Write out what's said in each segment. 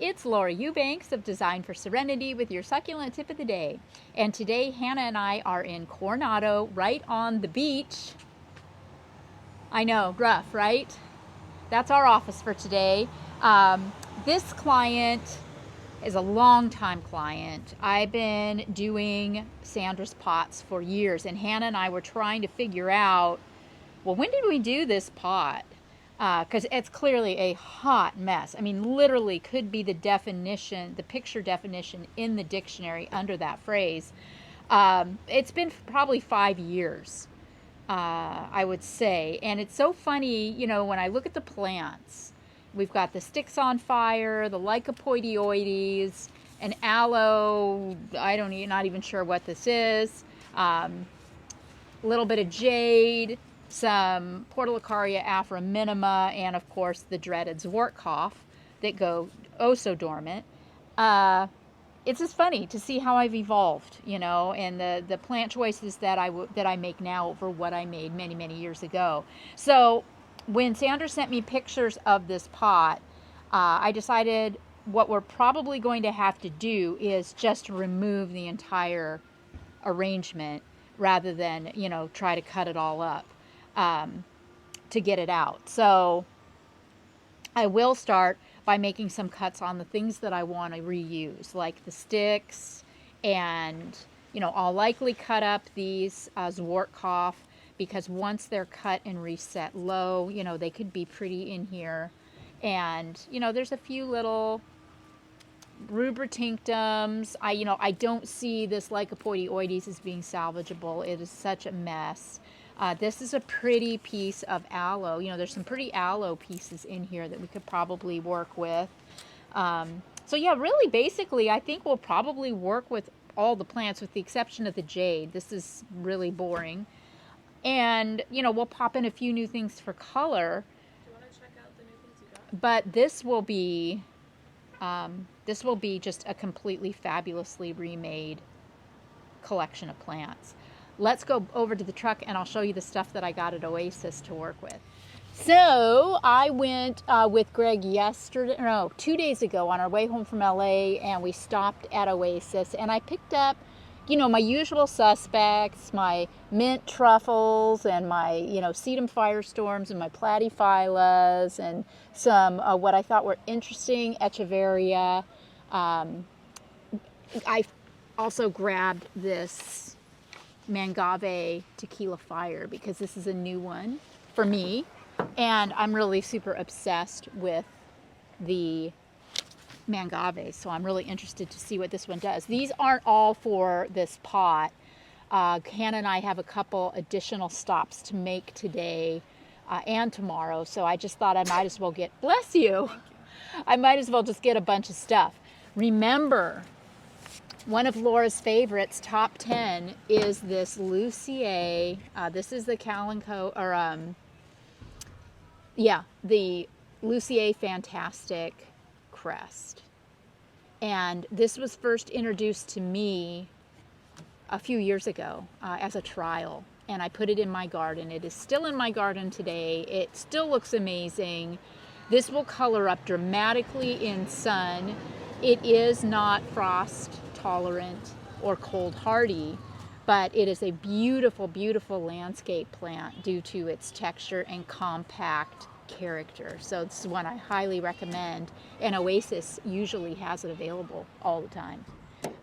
It's Laura Eubanks of Design for Serenity with your succulent tip of the day. And today Hannah and I are in Coronado, right on the beach. I know, rough, right? That's our office for today. This client is a long-time client. I've been doing Sandra's pots for years, and Hannah and I were trying to figure out, well, when did we do this pot? Because it's clearly a hot mess. I mean, literally could be the definition, the picture definition in the dictionary under that phrase. It's been probably 5 years, I would say. And it's so funny, you know, when I look at the plants, we've got the sticks on fire, the lycopodiioides, an aloe, not even sure what this is, a little bit of jade, some Portulacaria aframinima, and of course the dreaded Zwartkoff that go oh so dormant. It's just funny to see how I've evolved, you know, and the plant choices that I make now over what I made many, many years ago. So when Sandra sent me pictures of this pot, I decided what we're probably going to have to do is just remove the entire arrangement rather than, you know, try to cut it all up to get it out. So I will start by making some cuts on the things that I want to reuse, like the sticks, and, you know, I'll likely cut up these Zwartkoff, because once they're cut and reset low, you know, they could be pretty in here. And, you know, there's a few little rubrotinctums. I don't see this lycopodiioides as being salvageable. It is such a mess. This is a pretty piece of aloe. You know, there's some pretty aloe pieces in here that we could probably work with. So yeah, really basically, I think we'll probably work with all the plants with the exception of the jade. This is really boring. And, you know, we'll pop in a few new things for color. Do you want to check out the new things you got? But this will be just a completely fabulously remade collection of plants. Let's go over to the truck and I'll show you the stuff that I got at Oasis to work with. So I went with Greg 2 days ago on our way home from LA, and we stopped at Oasis, and I picked up, you know, my usual suspects, my mint truffles and my, you know, sedum firestorms and my platyphylas and some what I thought were interesting echeveria. I also grabbed this Mangave Tequila Fire because this is a new one for me, and I'm really super obsessed with the Mangave, so I'm really interested to see what this one does. These aren't all for this pot. Hannah and I have a couple additional stops to make today and tomorrow, so I just thought I might as well get, bless you, I might as well just get a bunch of stuff. Remember, one of Laura's favorites, top 10, is this Lucier. This is the Calico, or the Lucier Fantastic Crest. And this was first introduced to me a few years ago as a trial, and I put it in my garden. It is still in my garden today. It still looks amazing. This will color up dramatically in sun. It is not frost tolerant or cold hardy, but it is a beautiful, beautiful landscape plant due to its texture and compact character. So this is one I highly recommend, and Oasis usually has it available all the time.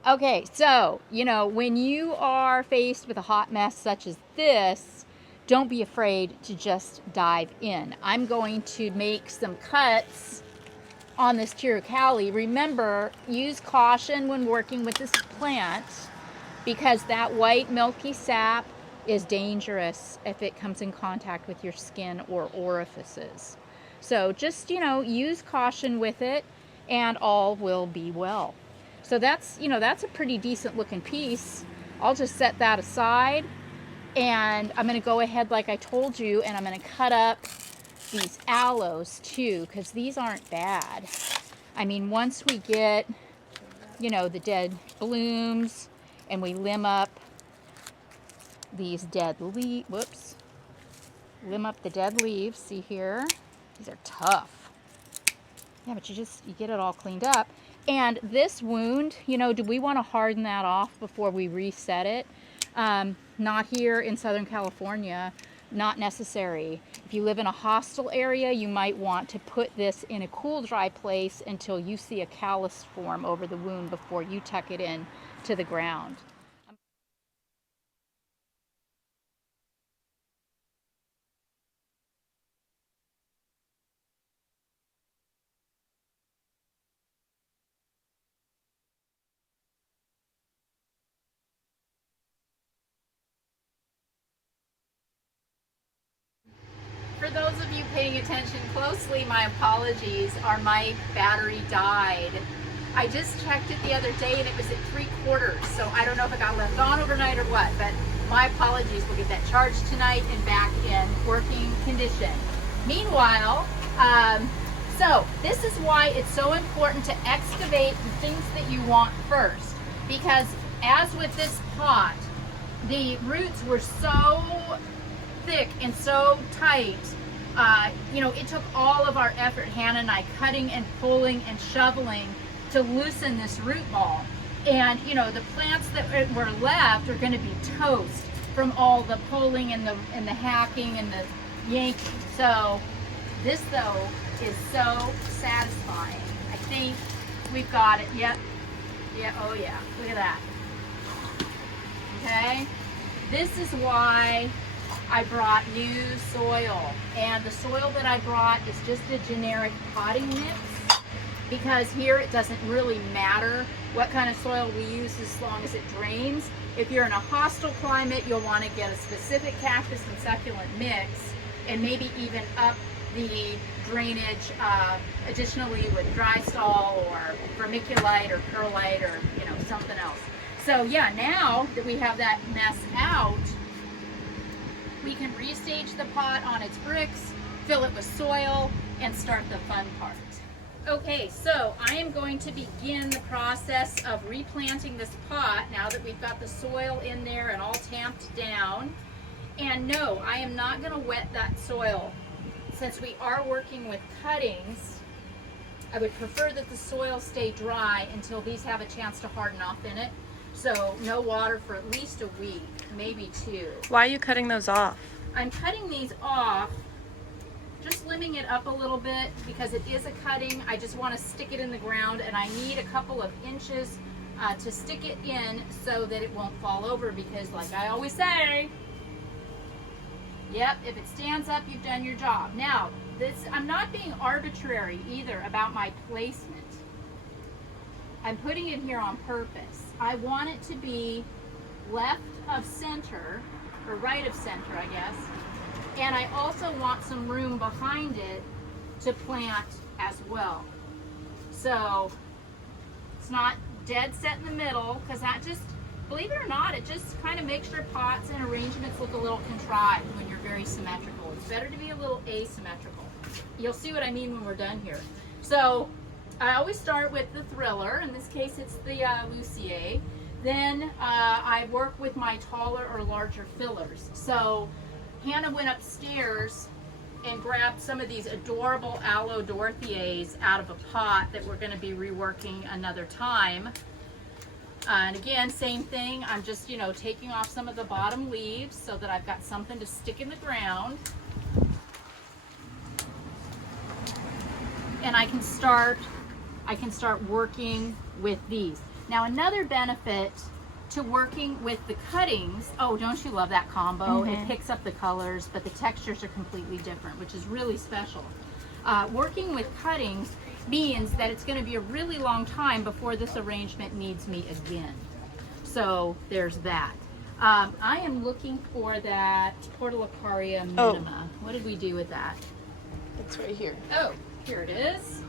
Okay, so, you know, when you are faced with a hot mess such as this, don't be afraid to just dive in. I'm going to make some cuts on this Tiracali. Remember, use caution when working with this plant because that white milky sap is dangerous if it comes in contact with your skin or orifices. So just, you know, use caution with it and all will be well. So that's, you know, that's a pretty decent looking piece. I'll just set that aside, and I'm going to go ahead like I told you, and I'm going to cut up these aloes too, because these aren't bad. I mean, once we get, you know, the dead blooms and we limb up these dead leaves, limb up the dead leaves, see here, these are tough. Yeah, but you get it all cleaned up. And this wound, you know, do we want to harden that off before we reset it? Not here in Southern California, not necessary. If you live in a hostile area, you might want to put this in a cool, dry place until you see a callus form over the wound before you tuck it in to the ground. For those of you paying attention closely, my apologies. My battery died. I just checked it the other day and it was at 3/4, so I don't know if it got left on overnight or what, but my apologies. We'll get that charged tonight and back in working condition. Meanwhile, so this is why it's so important to excavate the things that you want first, because as with this pot, the roots were so thick and so tight. You know, it took all of our effort, Hannah and I, cutting and pulling and shoveling to loosen this root ball. And you know, the plants that were left are going to be toast from all the pulling and the hacking and the yanking. So this though is so satisfying. I think we've got it. Yep. Yeah. Oh yeah. Look at that. Okay. This is why I brought new soil, and the soil that I brought is just a generic potting mix, because here it doesn't really matter what kind of soil we use as long as it drains. If you're in a hostile climate, you'll want to get a specific cactus and succulent mix, and maybe even up the drainage additionally with dry stall or vermiculite or perlite or, you know, something else. So yeah, now that we have that mess out, we can restage the pot on its bricks, fill it with soil, and start the fun part. Okay, so I am going to begin the process of replanting this pot now that we've got the soil in there and all tamped down. And no, I am not going to wet that soil. Since we are working with cuttings, I would prefer that the soil stay dry until these have a chance to harden off in it. So no water for at least a week, maybe 2. Why are you cutting those off? I'm cutting these off, just limbing it up a little bit because it is a cutting. I just want to stick it in the ground, and I need a couple of inches to stick it in so that it won't fall over, because like I always say, yep, if it stands up, you've done your job. Now, I'm not being arbitrary either about my placement. I'm putting it here on purpose. I want it to be left of center, or right of center, I guess. And I also want some room behind it to plant as well. So it's not dead set in the middle, because that just, believe it or not, it just kind of makes your pots and arrangements look a little contrived when you're very symmetrical. It's better to be a little asymmetrical. You'll see what I mean when we're done here. So I always start with the thriller. In this case, it's the Lucier. Then I work with my taller or larger fillers. So Hannah went upstairs and grabbed some of these adorable aloe dorothias out of a pot that we're going to be reworking another time. And again, same thing. I'm just, you know, taking off some of the bottom leaves so that I've got something to stick in the ground. And I can start working with these. Now, another benefit to working with the cuttings, oh, don't you love that combo? It picks up the colors, but the textures are completely different, which is really special. Working with cuttings means that it's going to be a really long time before this arrangement needs me again. So there's that. I am looking for that Portulacaria minima. What did we do with that? It's right here. Oh, here it is.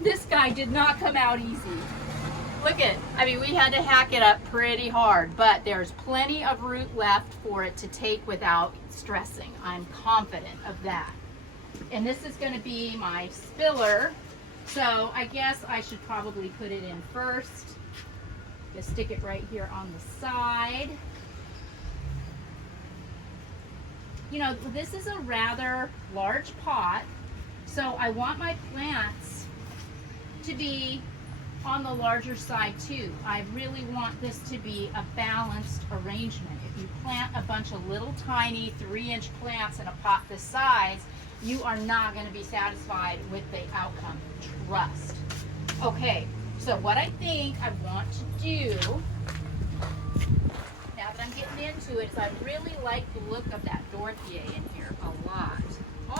This guy did not come out easy. Look at, I mean, we had to hack it up pretty hard, but there's plenty of root left for it to take without stressing. I'm confident of that. And this is going to be my spiller. So I guess I should probably put it in first. Just stick it right here on the side. You know, this is a rather large pot, So I want my plants to be on the larger side too. I really want this to be a balanced arrangement. If you plant a bunch of little tiny 3-inch plants in a pot this size, you are not going to be satisfied with the outcome. Trust. Okay, so what I think I want to do, now that I'm getting into it, is I really like the look of that Dorothea in here a lot.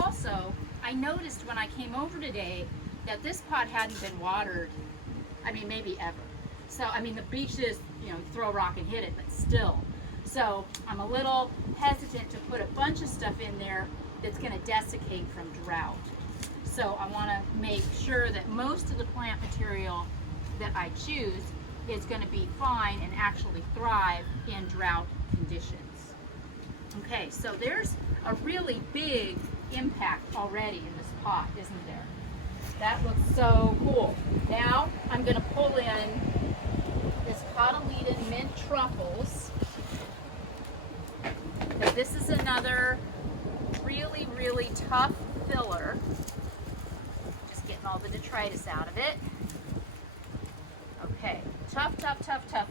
Also, I noticed when I came over today that this pot hadn't been watered, I mean, maybe ever. So, I mean, the beach is, you know, throw a rock and hit it, but still. So, I'm a little hesitant to put a bunch of stuff in there that's going to desiccate from drought. So, I want to make sure that most of the plant material that I choose is going to be fine and actually thrive in drought conditions. Okay, so there's a really big impact already in this pot, isn't there? That looks so cool. Now I'm going to pull in this cotyledon mint truffles. Now, this is another really, really tough filler. Just getting all the detritus out of it. Okay, tough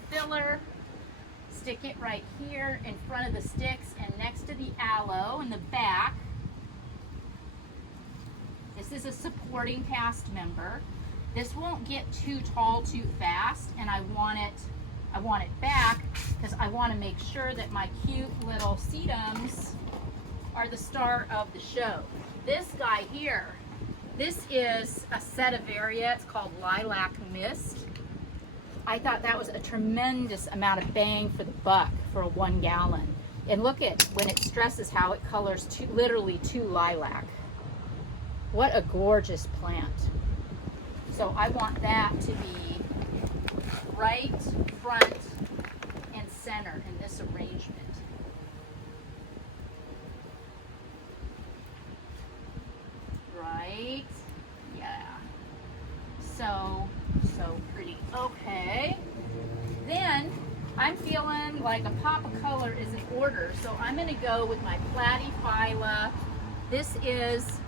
filler. Stick it right here in front of the sticks and next to the aloe in the back. This is a supporting cast member. This won't get too tall too fast, and I want it back because I want to make sure that my cute little sedums are the star of the show. This guy here, this is a setivaria. It's called Lilac Mist. I thought that was a tremendous amount of bang for the buck for a 1 gallon. And look at when it stresses how it colors literally to lilac. What a gorgeous plant. So I want that to be right, front, and center in this arrangement. Right? Yeah. So pretty. Okay. Then I'm feeling like a pop of color is in order, so I'm going to go with my Platyphylla. This is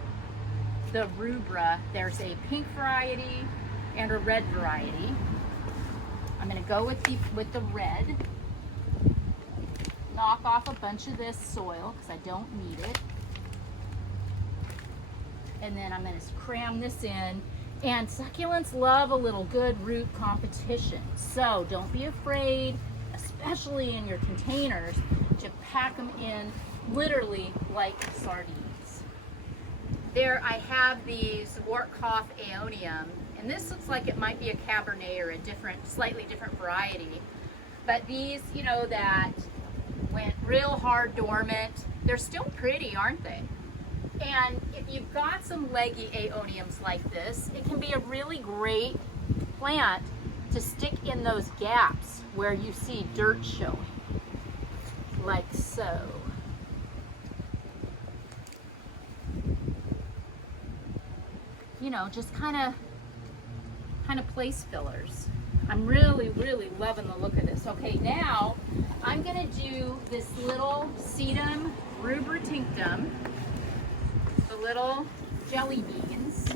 the rubra. There's a pink variety and a red variety. I'm going to go with the red. Knock off a bunch of this soil because I don't need it. And then I'm going to cram this in. And succulents love a little good root competition. So don't be afraid, especially in your containers, to pack them in literally like sardines. There I have these Wortkoff Aeonium, and this looks like it might be a Cabernet or a slightly different variety. But these, you know, that went real hard dormant, they're still pretty, aren't they? And if you've got some leggy aeoniums like this, it can be a really great plant to stick in those gaps where you see dirt showing, like so. You know, just kind of place fillers. I'm really, really loving the look of this. Okay, now I'm gonna do this little sedum rubritinctum, the little jelly beans.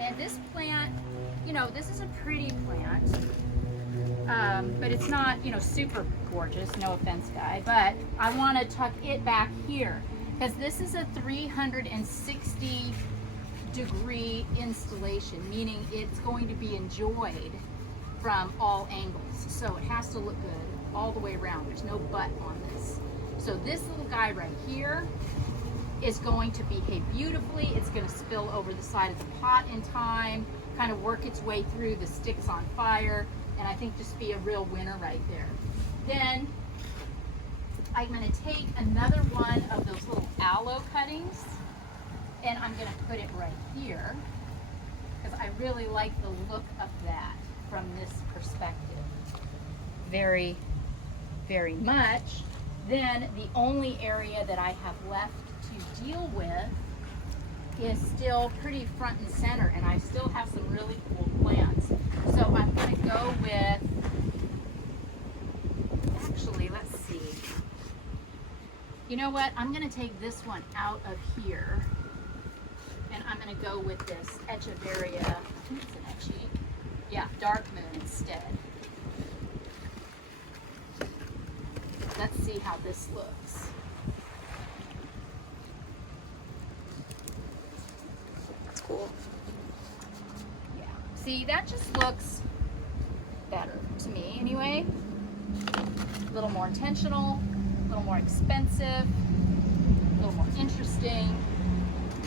And this plant, you know, this is a pretty plant, but it's not, you know, super gorgeous, no offense, guy, but I want to tuck it back here because this is a 360 degree installation, meaning it's going to be enjoyed from all angles. So it has to look good all the way around. There's no butt on this. So this little guy right here is going to behave beautifully. It's going to spill over the side of the pot in time, kind of work its way through the sticks on fire, and I think just be a real winner right there. Then I'm going to take another one of those little aloe cuttings, and I'm going to put it right here because I really like the look of that from this perspective very, very much. Then the only area that I have left to deal with is still pretty front and center, and I still have some really cool plants. So I'm going to go with, actually, let's see. You know what? I'm going to take this one out of here going to go with this Echeveria. I think it's an Eche. Yeah, Dark Moon instead. Let's see how this looks. That's cool. Yeah. See, that just looks better to me anyway. A little more intentional, a little more expensive, a little more interesting.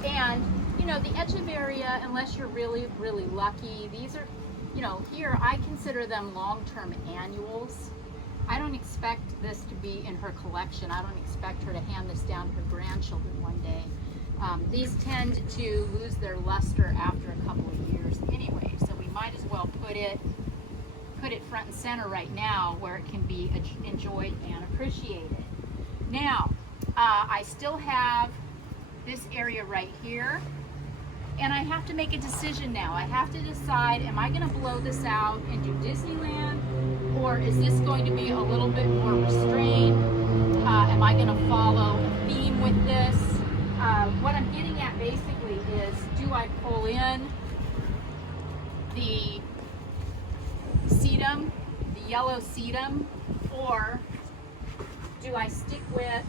And, you know, the Echeveria, unless you're really, really lucky, these are, you know, here I consider them long-term annuals. I don't expect this to be in her collection. I don't expect her to hand this down to her grandchildren one day. These tend to lose their luster after a couple of years anyway, so we might as well put it front and center right now where it can be enjoyed and appreciated. Now, I still have this area right here, and I have to make a decision now. I have to decide, am I going to blow this out and do Disneyland, or is this going to be a little bit more restrained? Am I going to follow a theme with this? What I'm getting at basically is, do I pull in the sedum, the yellow sedum, or do I stick with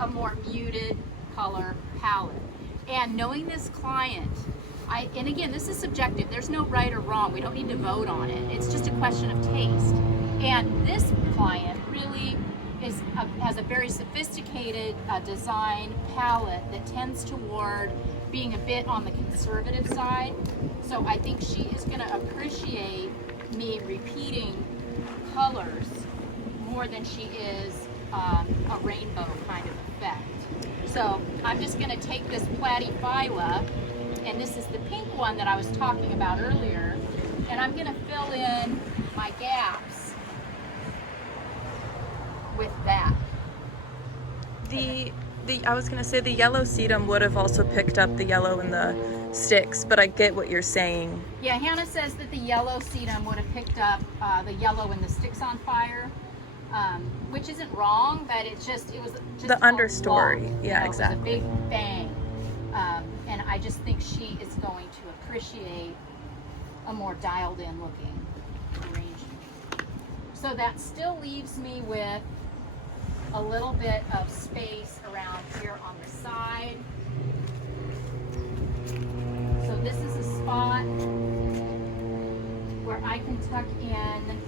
a more muted color palette? And knowing this client, and again, this is subjective. There's no right or wrong. We don't need to vote on it. It's just a question of taste. And this client really has a very sophisticated design palette that tends toward being a bit on the conservative side. So I think she is going to appreciate me repeating colors more than she is a rainbow kind of effect. So I'm just going to take this Platyphylla, and this is the pink one that I was talking about earlier, and I'm going to fill in my gaps with that. I was gonna say the yellow sedum would have also picked up the yellow in the sticks, but I get what you're saying. Yeah, Hannah says that the yellow sedum would have picked up the yellow in the sticks on fire, which isn't wrong, but it was just The understory. Lump, Yeah, you know, exactly. It was a big bang, and I just think she is going to appreciate a more dialed in looking arrangement. So that still leaves me with a little bit of space around here on the side. So this is a spot where I can tuck in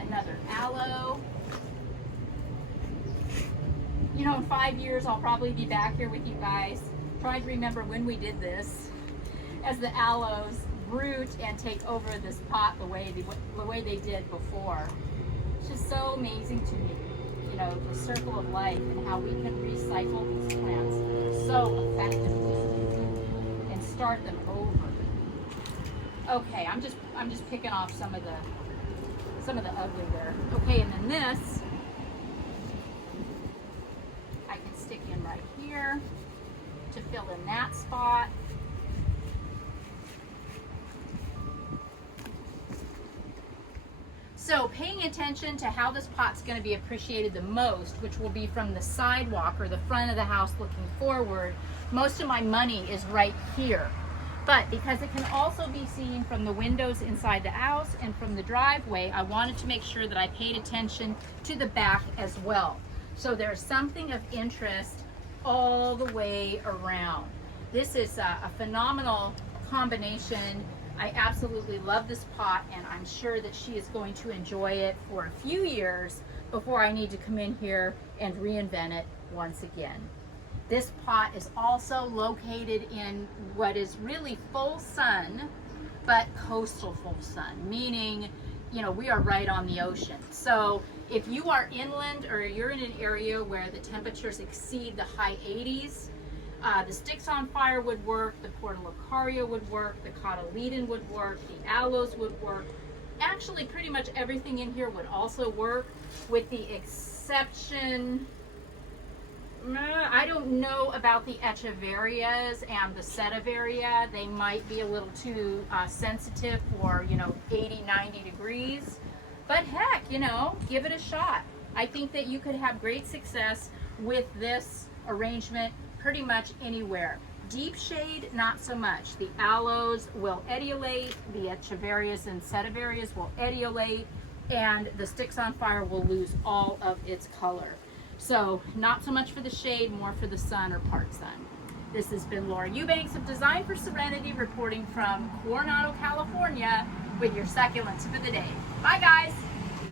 another aloe. You know, in 5 years I'll probably be back here with you guys trying to remember when we did this, as the aloes root and take over this pot the way they did before. It's just so amazing to me, you know, the circle of life and how we can recycle these plants so effectively and start them over. Okay, I'm just picking off some of the ugly there. Okay, and then this I can stick in right here to fill in that spot. So paying attention to how this pot's going to be appreciated the most, which will be from the sidewalk or the front of the house looking forward, most of my money is right here. But because it can also be seen from the windows inside the house and from the driveway, I wanted to make sure that I paid attention to the back as well. So there's something of interest all the way around. This is a phenomenal combination. I absolutely love this pot, and I'm sure that she is going to enjoy it for a few years before I need to come in here and reinvent it once again. This pot is also located in what is really full sun, but coastal full sun, meaning, you know, we are right on the ocean. So if you are inland or you're in an area where the temperatures exceed the high 80s, the sticks on fire would work, the portulacaria would work, the cotyledon would work, the aloes would work. Actually, pretty much everything in here would also work, with the exception, I don't know about the Echeverias and the Setiveria. They might be a little too sensitive for, you know, 80, 90 degrees. But heck, you know, give it a shot. I think that you could have great success with this arrangement pretty much anywhere. Deep shade, not so much. The aloes will etiolate, the echeverias and sedivarias will etiolate, and the sticks on fire will lose all of its color. So not so much for the shade, more for the sun or part sun. This has been Laura Eubanks of Design for Serenity, reporting from Coronado, California, with your succulent tip of the day. Bye guys.